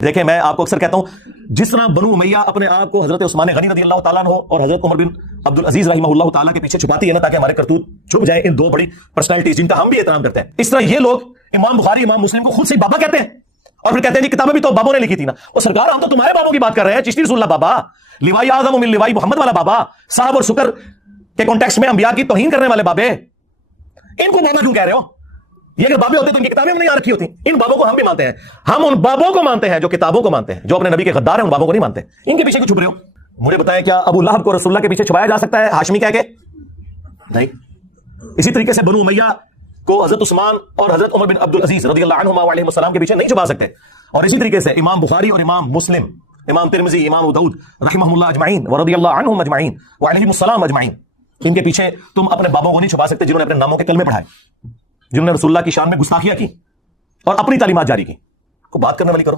देखें, मैं आपको अक्सर कहता हूं, जिस तरह बनु उमैया अपने आप को हजरत उस्मान गनी रज़ी अल्लाह ताला अन्हु और हजरत उमर बिन अब्दुल अजीज रहमहुल्लाह ताला के पीछे छुपाती है ना, ताकि हमारे करतूत छुप जाए इन दो बड़ी पर्सनालिटीज जिनका हम भी एहतराम करते हैं, इस तरह ये लोग इमाम बुखारी इमाम मुस्लिम को खुद से बाबा कहते हैं और फिर कहते हैं जी किताबें भी तो बाबों ने लिखी थी ना। और सरकार, हम तो तुम्हारे बाबों की बात कर रहे हैं, चिश्ती रसूलुल्लाह बाबा, लिवाई आज़म मिन लिवाई मोहम्मद वाला बाबा, साहब और शुक्र के कॉन्टेक्स्ट में अंबिया की तौहीन करने वाले बाबे, इनको बाबा क्यों कह रहे हो? ये अगर बाबे होते तो इनकी किताबें नहीं आ रखी होती। इन बाबों को हम भी मानते हैं, हम उन बाबों को मानते हैं जो किताबों को मानते हैं, जो अपने नबी के गद्दार हैं, उन बाबों को नहीं मानते। इनके पीछे क्यों छुप रहे हो? मुझे बताएं, क्या अबू लहब को रसूलुल्लाह के पीछे छुपाया जा सकता है हाशमी कह के? नहीं। इसी तरीके से बनु उमैया को हजरत उस्मान और हजरत उमर बिन अब्दुल अजीज रज़ियल्लाहु अन्हुमा व अलैहिस्सलाम के पीछे नहीं छुपा सकते। और इसी तरीके से इमाम बुखारी और इमाम मुस्लिम, इमाम तिरमिज़ी, इमाम अबू दाऊद रहमहुल्लाह अजमईन व रज़ियल्लाहु अन्हुम अजमईन व अलैहिमुस्सलाम अजमईन, इनके पीछे तुम अपने बाबों को नहीं छुपा सकते जिन्होंने अपने नामों के कलमे पढ़ाए, जिन्होंने रसूलुल्लाह की शान में गुस्ताखियां की और अपनी तालीमात जारी की। को बात करने वाली करो।